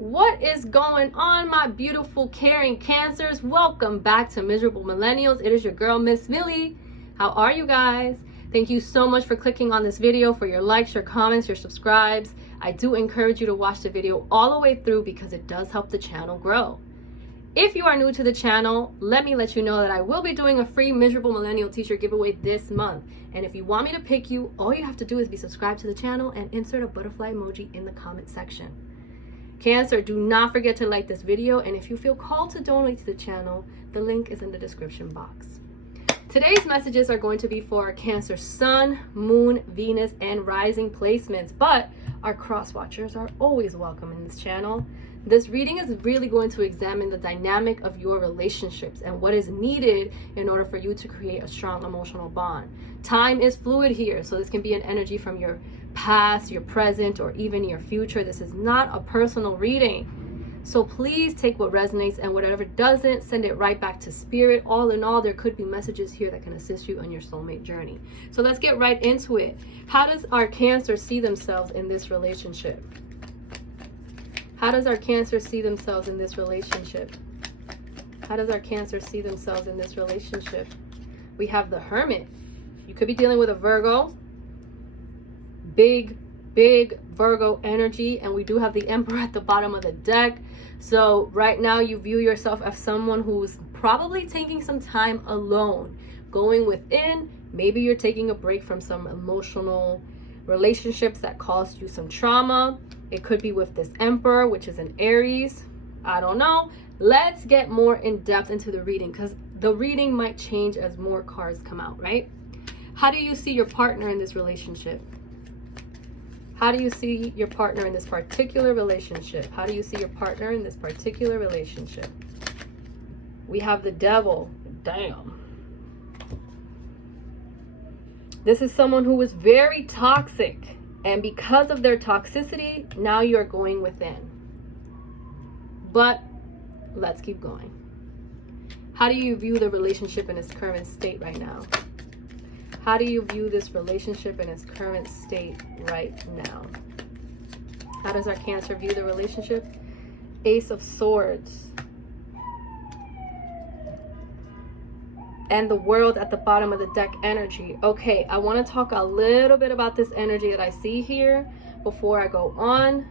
What is going on, my beautiful caring cancers? Welcome back to Miserable Millennials. It is your girl, Miss Millie. How are you guys? Thank you so much for clicking on this video, for your likes, your comments, your subscribes. I do encourage you to watch the video all the way through because it does help the channel grow. If you are new to the channel, let me let you know that I will be doing a free Miserable Millennial t-shirt giveaway this month. And if you want me to pick you, all you have to do is be subscribed to the channel and insert a butterfly emoji in the comment section. Cancer, do not forget to like this video, and if you feel called to donate to the channel, the link is in the description box. Today's messages are going to be for our Cancer Sun, Moon, Venus, and Rising placements, but our cross watchers are always welcome in this channel. This reading is really going to examine the dynamic of your relationships and what is needed in order for you to create a strong emotional bond. Time is fluid here, so this can be an energy from your past, your present, or even your future. This is not a personal reading. So please take what resonates, and whatever doesn't, send it right back to spirit. All in all, there could be messages here that can assist you on your soulmate journey. So let's get right into it. How does our Cancer see themselves in this relationship? How does our Cancer see themselves in this relationship? How does our Cancer see themselves in this relationship? We have the Hermit. You could be dealing with a Virgo. Big Virgo energy, and we do have the Emperor at the bottom of the deck. So right now you view yourself as someone who's probably taking some time alone, going within. Maybe you're taking a break from some emotional relationships that caused you some trauma. It could be with this Emperor, which is an Aries. I don't know. Let's get more in depth into the reading, because the reading might change as more cards come out, right? How do you see your partner in this relationship? How do you see your partner in this particular relationship? How do you see your partner in this particular relationship? We have the Devil. Damn. This is someone who is very toxic. And because of their toxicity, now you're going within. But let's keep going. How do you view the relationship in its current state right now? How do you view this relationship in its current state right now? How does our Cancer view the relationship? Ace of Swords. And the World at the bottom of the deck energy. Okay, I want to talk a little bit about this energy that I see here before I go on.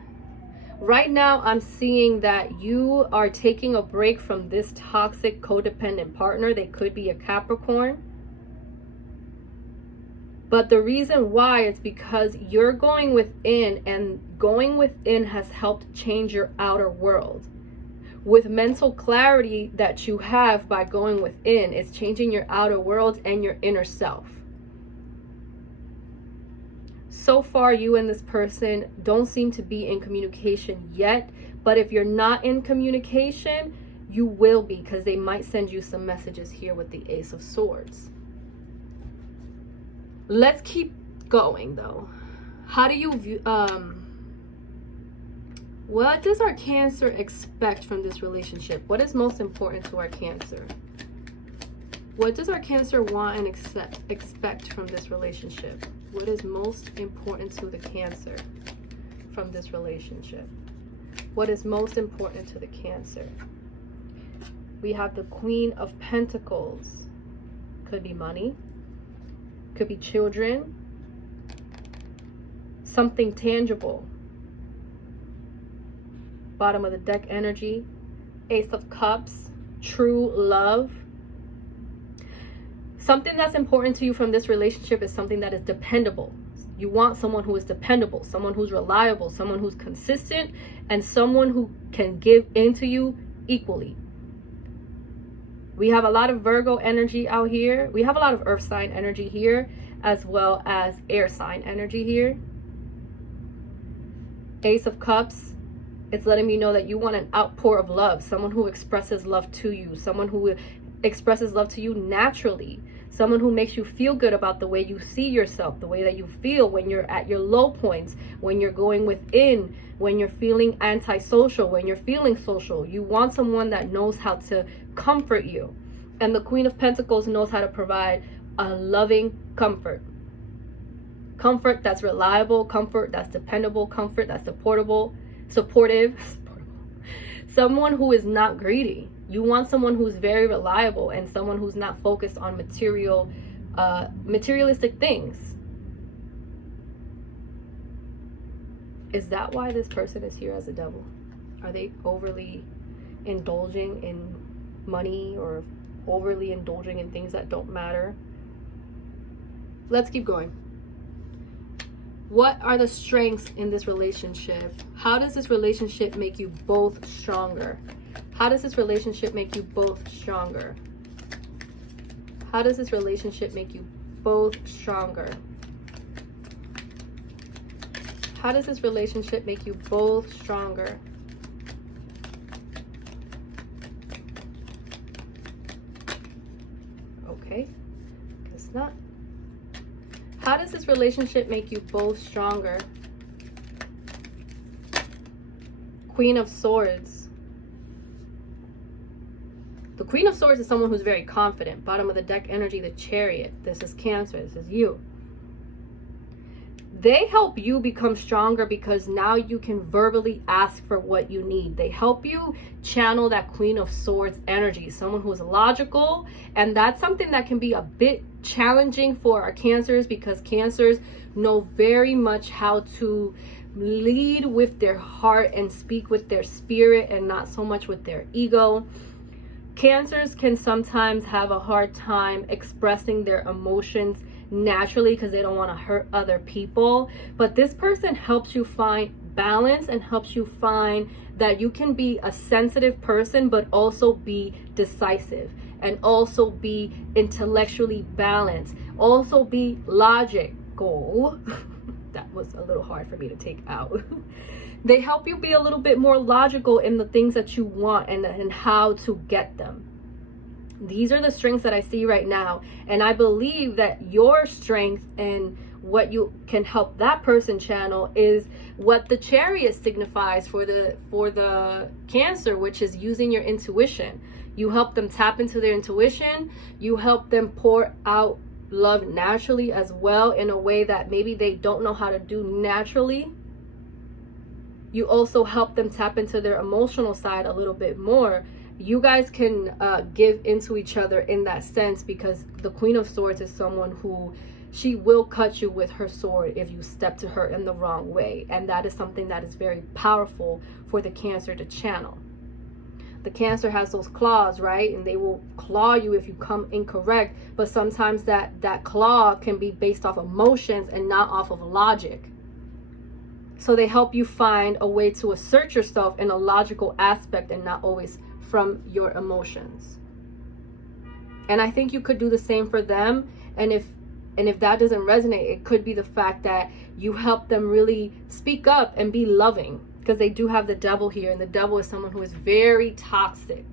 Right now, I'm seeing that you are taking a break from this toxic codependent partner. They could be a Capricorn. But the reason why is because you're going within, and going within has helped change your outer world. With mental clarity that you have by going within, it's changing your outer world and your inner self. So far, you and this person don't seem to be in communication yet, but if you're not in communication, you will be, because they might send you some messages here with the Ace of Swords. Let's keep going though. How do you view, what does our Cancer expect from this relationship? What is most important to our Cancer? What does our Cancer want and expect from this relationship? What is most important to the Cancer from this relationship? What is most important to the Cancer? We have the Queen of Pentacles. Could be money. Could be children. Something tangible. Bottom of the deck energy. Ace of Cups. True love. Something that's important to you from this relationship is something that is dependable. You want someone who is dependable, someone who's reliable, someone who's consistent, and someone who can give into you equally. We have a lot of Virgo energy out here. We have a lot of earth sign energy here, as well as air sign energy here. Ace of Cups. It's letting me know that you want an outpour of love, someone who expresses love to you, someone who expresses love to you naturally, someone who makes you feel good about the way you see yourself, the way that you feel when you're at your low points, when you're going within, when you're feeling antisocial, when you're feeling social. You want someone that knows how to comfort you. And the Queen of Pentacles knows how to provide a loving comfort. Comfort that's reliable, comfort that's dependable, comfort that's supportive, Someone who is not greedy. You want someone who's very reliable and someone who's not focused on materialistic things. Is that why this person is here as a devil? Are they overly indulging in money or overly indulging in things that don't matter? Let's keep going. What are the strengths in this relationship? How does this relationship make you both stronger? How does this relationship make you both stronger? How does this relationship make you both stronger? How does this relationship make you both stronger? Okay, guess not. How does this relationship make you both stronger? Queen of Swords. The Queen of Swords is someone who's very confident. Bottom of the deck energy, the Chariot. This is Cancer. This is you. They help you become stronger because now you can verbally ask for what you need. They help you channel that Queen of Swords energy, someone who is logical, and that's something that can be a bit challenging for our Cancers because Cancers know very much how to lead with their heart and speak with their spirit and not so much with their ego. Cancers can sometimes have a hard time expressing their emotions naturally because they don't want to hurt other people, but this person helps you find balance and helps you find that you can be a sensitive person but also be decisive and also be intellectually balanced, also be logical. That was a little hard for me to take out. They help you be a little bit more logical in the things that you want and how to get them. These are the strengths that I see right now. And I believe that your strength and what you can help that person channel is what the Chariot signifies for the Cancer, which is using your intuition. You help them tap into their intuition. You help them pour out love naturally as well in a way that maybe they don't know how to do naturally. You also help them tap into their emotional side a little bit more. You guys can give into each other in that sense because the Queen of Swords is someone who she will cut you with her sword if you step to her in the wrong way. And that is something that is very powerful for the Cancer to channel. The Cancer has those claws, right? And they will claw you if you come incorrect. But sometimes that claw can be based off emotions and not off of logic. So they help you find a way to assert yourself in a logical aspect and not always from your emotions. And I think you could do the same for them. And if that doesn't resonate, it could be the fact that you help them really speak up and be loving, because they do have the Devil here, and the Devil is someone who is very toxic,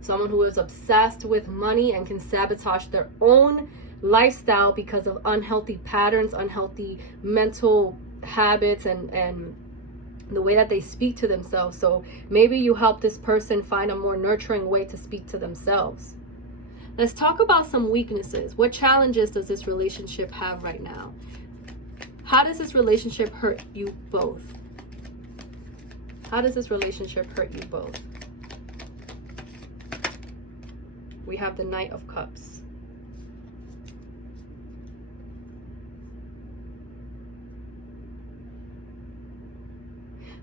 someone who is obsessed with money and can sabotage their own lifestyle because of unhealthy patterns, unhealthy mental habits, and the way that they speak to themselves. So maybe you help this person find a more nurturing way to speak to themselves. Let's talk about some weaknesses. What challenges does this relationship have right now? How does this relationship hurt you both? How does this relationship hurt you both? We have the Knight of Cups.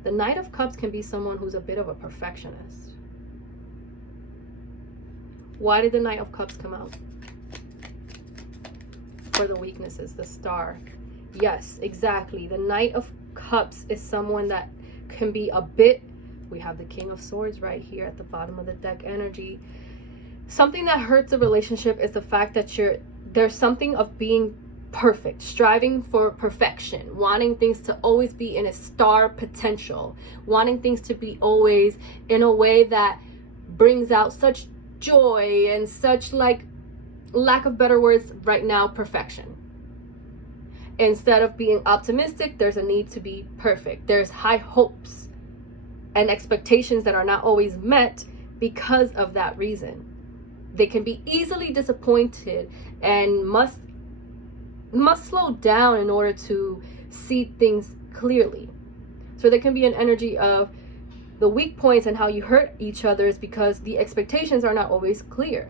The Knight of Cups can be someone who's a bit of a perfectionist. Why did the Knight of Cups come out? For the weaknesses, the Star. Yes, exactly. The Knight of Cups is someone that can be a bit, we have the King of Swords right here at the bottom of the deck energy. Something that hurts a relationship is the fact that there's something of being perfect, striving for perfection, wanting things to always be in a star potential, wanting things to be always in a way that brings out such joy and such, like, lack of better words right now, perfection. Instead of being optimistic, there's a need to be perfect. There's high hopes and expectations that are not always met because of that reason. They can be easily disappointed and must slow down in order to see things clearly. So there can be an energy of The weak points and how you hurt each other is because the expectations are not always clear.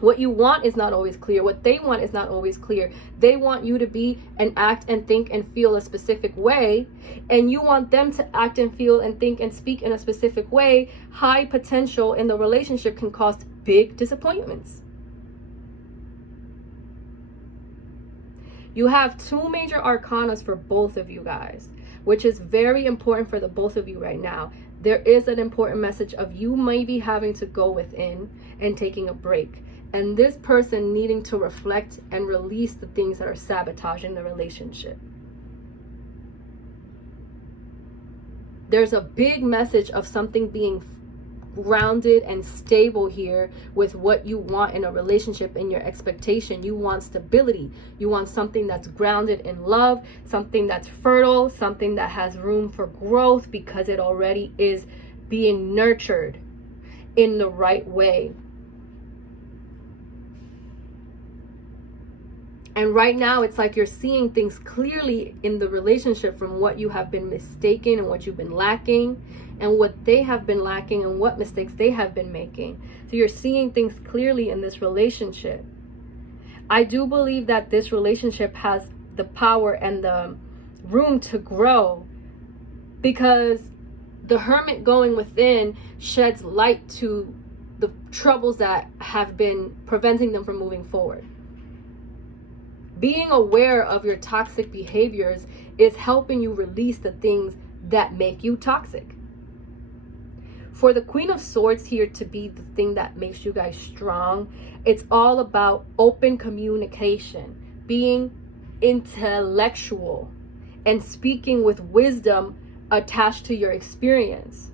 What you want is not always clear. What they want is not always clear. They want you to be and act and think and feel a specific way, and you want them to act and feel and think and speak in a specific way. High potential in the relationship can cause big disappointments. You have two major arcanas for both of you guys, which is very important for the both of you right now. There is an important message of you maybe having to go within and taking a break. And this person needing to reflect and release the things that are sabotaging the relationship. There's a big message of something being grounded and stable here with what you want in a relationship and your expectation. You want stability. You want something that's grounded in love, something that's fertile, something that has room for growth because it already is being nurtured in the right way. And right now, it's like you're seeing things clearly in the relationship from what you have been mistaken and what you've been lacking and what they have been lacking and what mistakes they have been making. So you're seeing things clearly in this relationship. I do believe that this relationship has the power and the room to grow because the hermit going within sheds light to the troubles that have been preventing them from moving forward. Being aware of your toxic behaviors is helping you release the things that make you toxic. For the Queen of Swords here to be the thing that makes you guys strong, it's all about open communication, being intellectual, and speaking with wisdom attached to your experience.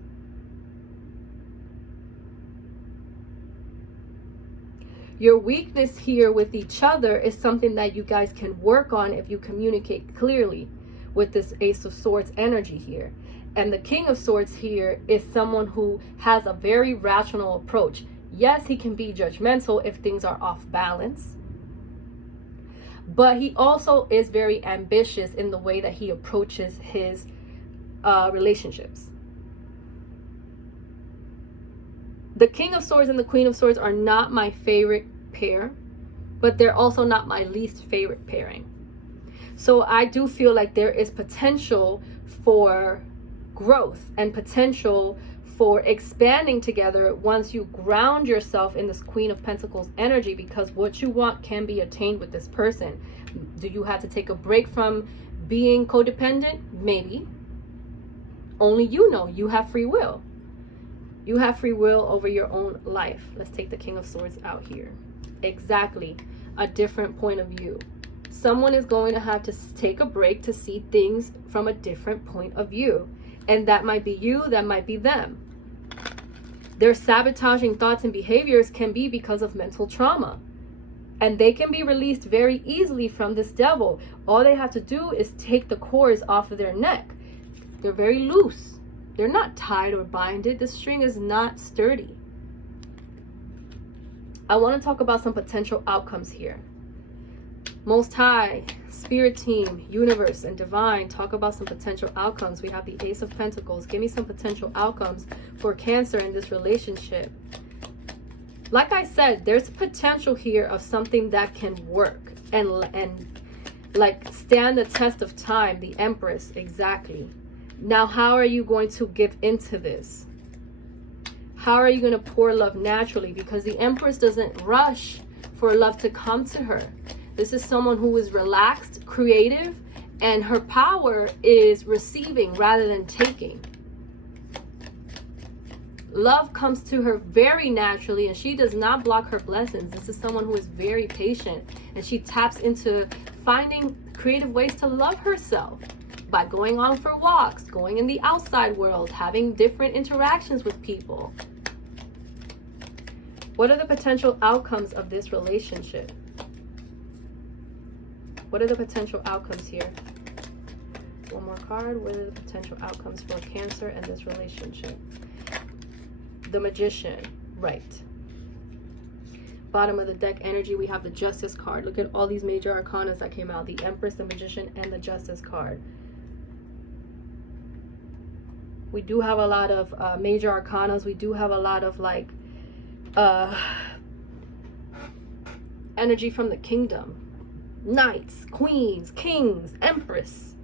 Your weakness here with each other is something that you guys can work on if you communicate clearly with this Ace of Swords energy here. And the King of Swords here is someone who has a very rational approach. Yes, he can be judgmental if things are off balance, but he also is very ambitious in the way that he approaches his relationships. The King of Swords and the Queen of Swords are not my favorite pair, but they're also not my least favorite pairing. So I do feel like there is potential for growth and potential for expanding together once you ground yourself in this Queen of Pentacles energy, because what you want can be attained with this person. Do you have to take a break from being codependent? Maybe. Only you know. You have free will. You have free will over your own life. Let's take the King of Swords out here. Exactly. A different point of view. Someone is going to have to take a break to see things from a different point of view. And that might be you, that might be them. Their sabotaging thoughts and behaviors can be because of mental trauma. And they can be released very easily from this devil. All they have to do is take the cords off of their neck. They're very loose. They're not tied or binded. The string is not sturdy. I want to talk about some potential outcomes here. Most High, Spirit Team, Universe, and Divine, talk about some potential outcomes. We have the Ace of Pentacles. Give me some potential outcomes for Cancer in this relationship. Like I said, there's potential here of something that can work and like stand the test of time. The Empress, exactly. Now, how are you going to give into this? How are you going to pour love naturally? Because the Empress doesn't rush for love to come to her. This is someone who is relaxed, creative, and her power is receiving rather than taking. Love comes to her very naturally, and she does not block her blessings. This is someone who is very patient, and she taps into finding creative ways to love herself by going on for walks, going in the outside world, having different interactions with people. What are the potential outcomes of this relationship? What are the potential outcomes here? One more card. What are the potential outcomes for Cancer and this relationship? The Magician, right. Bottom of the deck energy, we have the Justice card. Look at all these major arcanas that came out. The Empress, the Magician, and the Justice card. We do have a lot of major arcanas. We do have a lot of like energy from the kingdom. Knights, queens, kings, empress.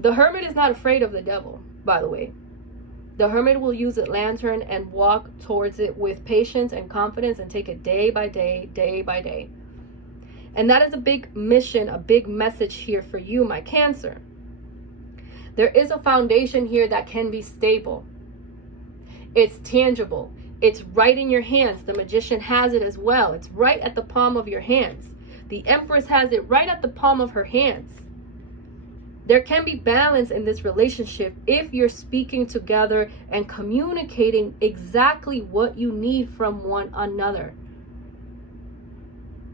The Hermit is not afraid of the devil, by the way. The Hermit will use a lantern and walk towards it with patience and confidence and take it day by day, day by day. And that is a big mission, a big message here for you, my Cancer. There is a foundation here that can be stable. It's tangible. It's right in your hands. The Magician has it as well. It's right at the palm of your hands. The Empress has it right at the palm of her hands. There can be balance in this relationship if you're speaking together and communicating exactly what you need from one another.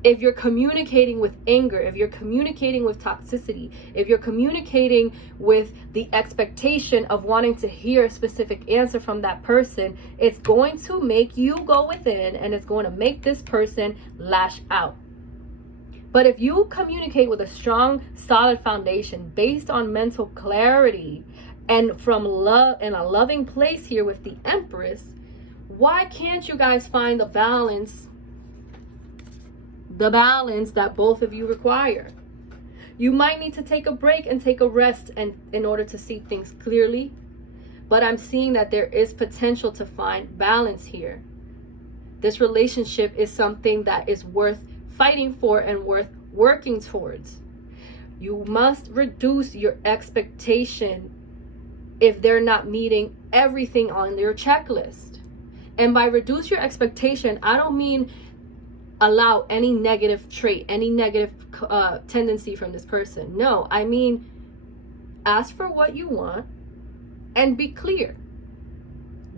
If you're communicating with anger, if you're communicating with toxicity, if you're communicating with the expectation of wanting to hear a specific answer from that person, it's going to make you go within and it's going to make this person lash out. But if you communicate with a strong, solid foundation based on mental clarity and from love and a loving place here with the Empress, why can't you guys find the balance that both of you require? You might need to take a break and take a rest in order to see things clearly, but I'm seeing that there is potential to find balance here. This relationship is something that is worth fighting for and worth working towards. You must reduce your expectation if they're not meeting everything on your checklist. And by reduce your expectation, I don't mean allow any negative trait, any negative tendency from this person. No, I mean ask for what you want and be clear.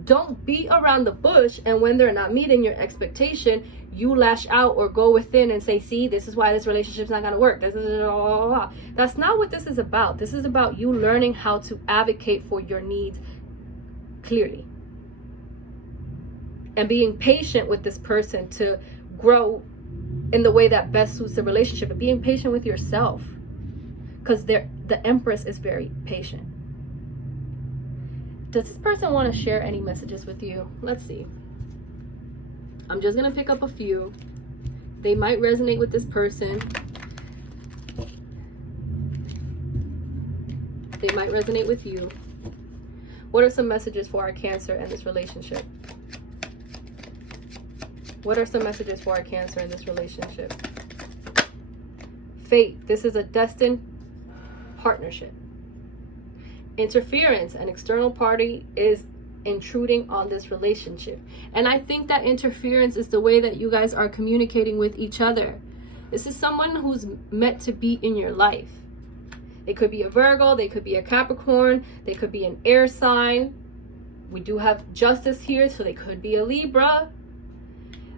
Don't beat around the bush, and when they're not meeting your expectation, you lash out or go within and say, see, this is why this relationship's not going to work. This is blah, blah, blah. That's not what this is about. This is about you learning how to advocate for your needs clearly and being patient with this person to grow in the way that best suits the relationship, and being patient with yourself, because the Empress is very patient. Does this person want to share any messages with you? Let's see. I'm just going to pick up a few. They might resonate with this person. They might resonate with you. What are some messages for our Cancer and this relationship? What are some messages for our Cancer in this relationship? Fate. This is a destined partnership. Interference. An external party is intruding on this relationship. And I think that interference is the way that you guys are communicating with each other. This is someone who's meant to be in your life. It could be a Virgo. They could be a Capricorn. They could be an air sign. We do have Justice here, so they could be a Libra.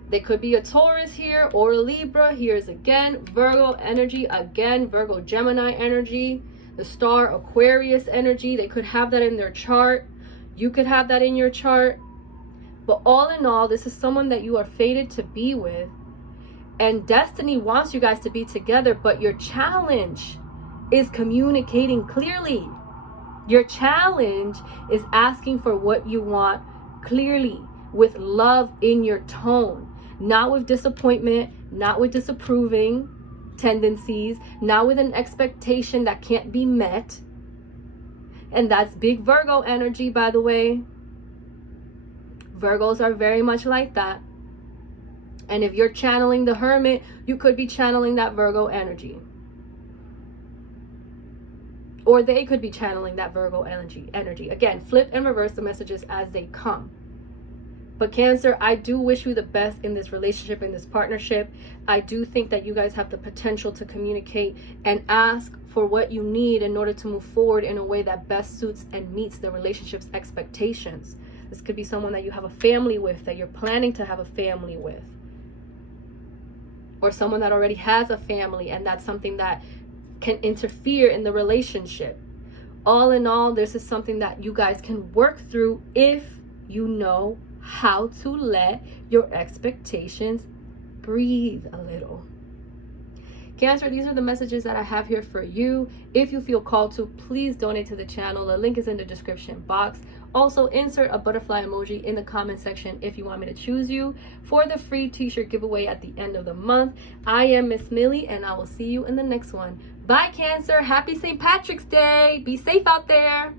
They could be a Taurus here or a Libra. Here's again Virgo energy, again Virgo Gemini energy, the star Aquarius energy. They could have that in their chart. You could have that in your chart. But all in all, this is someone that you are fated to be with. And destiny wants you guys to be together, but your challenge is communicating clearly. Your challenge is asking for what you want clearly, with love in your tone. Not with disappointment, not with disapproving tendencies, not with an expectation that can't be met. And that's big Virgo energy, by the way. Virgos are very much like that. And if you're channeling the Hermit, you could be channeling that Virgo energy. Or they could be channeling that Virgo energy. Again, flip and reverse the messages as they come. But Cancer, I do wish you the best in this relationship, in this partnership. I do think that you guys have the potential to communicate and ask for what you need in order to move forward in a way that best suits and meets the relationship's expectations. This could be someone that you have a family with, that you're planning to have a family with. Or someone that already has a family, and that's something that can interfere in the relationship. All in all, this is something that you guys can work through if you know how to let your expectations breathe a little. Cancer, these are the messages that I have here for you. If you feel called to, please donate to the channel. The link is in the description box. Also, insert a butterfly emoji in the comment section if you want me to choose you for the free t-shirt giveaway at the end of the month. I am Miss Millie, and I will see you in the next one. Bye, Cancer. Happy St. Patrick's Day. Be safe out there.